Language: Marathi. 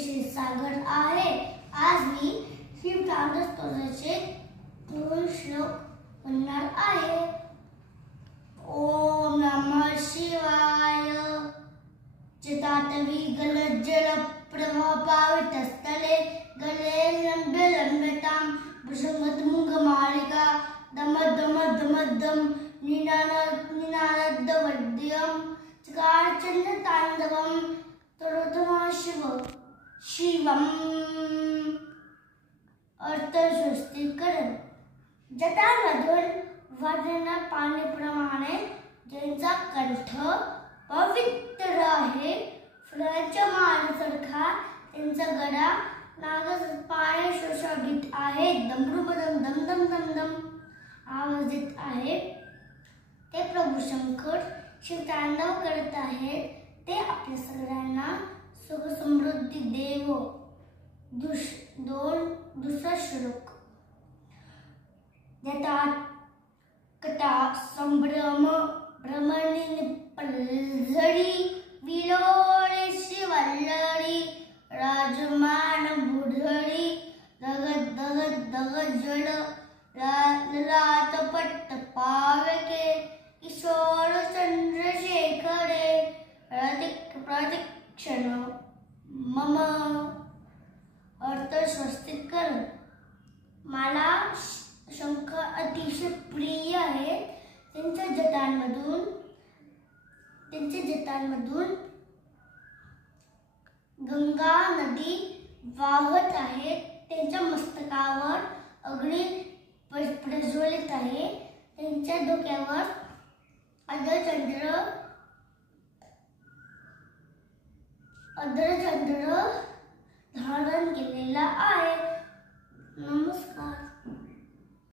क्षीरसागर आहे. आज मी शिवतांडव स्तोत्राचे 2 श्लोक म्हणणार आहे. ओम नमः शिवाय. चितातवी गलज्जल प्रभा पावितस्थले गले लंबे लंबेताम प्रसंगत मुंगमालिका दम दम दम दम निनाद वद्यम चकार चंद्र तांडवम तरोतमा शिवम. अर्थ स्वस्तिकरण. जटांमधून वाहणाऱ्या पाण्याप्रमाणे ज्यांचा कंठ पवित्र आहे, फुलांच्या माळेसारखा त्यांचा गळा नागासारखा सुशोभित आहे. डमरुबडम दम दम दम दम आवाज येत आहे. ते प्रभू शंकर शिवतांडव करत आहेत. ते आपल्या सगळ्यांना सुख समृद्धी देवो. दुसरा श्लोक. जटात कटा संभ्रम भ्रमणी पल्लरी विलोळे शिवल्लरी राजमान बुधरी दगद दगद दगद जल ललाट पट्ट पावके किशोर चंद्रशेखरे प्रतीक्षण मम. अर्थ स्वस्तिकरण. मला शंकर अतिशय प्रिय आहे. त्यांच्या जटांमधून गंगा नदी वाहत आहे. त्यांच्या मस्तकावर अग्नी प्रज्वलित आहे. त्यांच्या डोक्यावर अर्धचंद्र धारण केलेला आहे.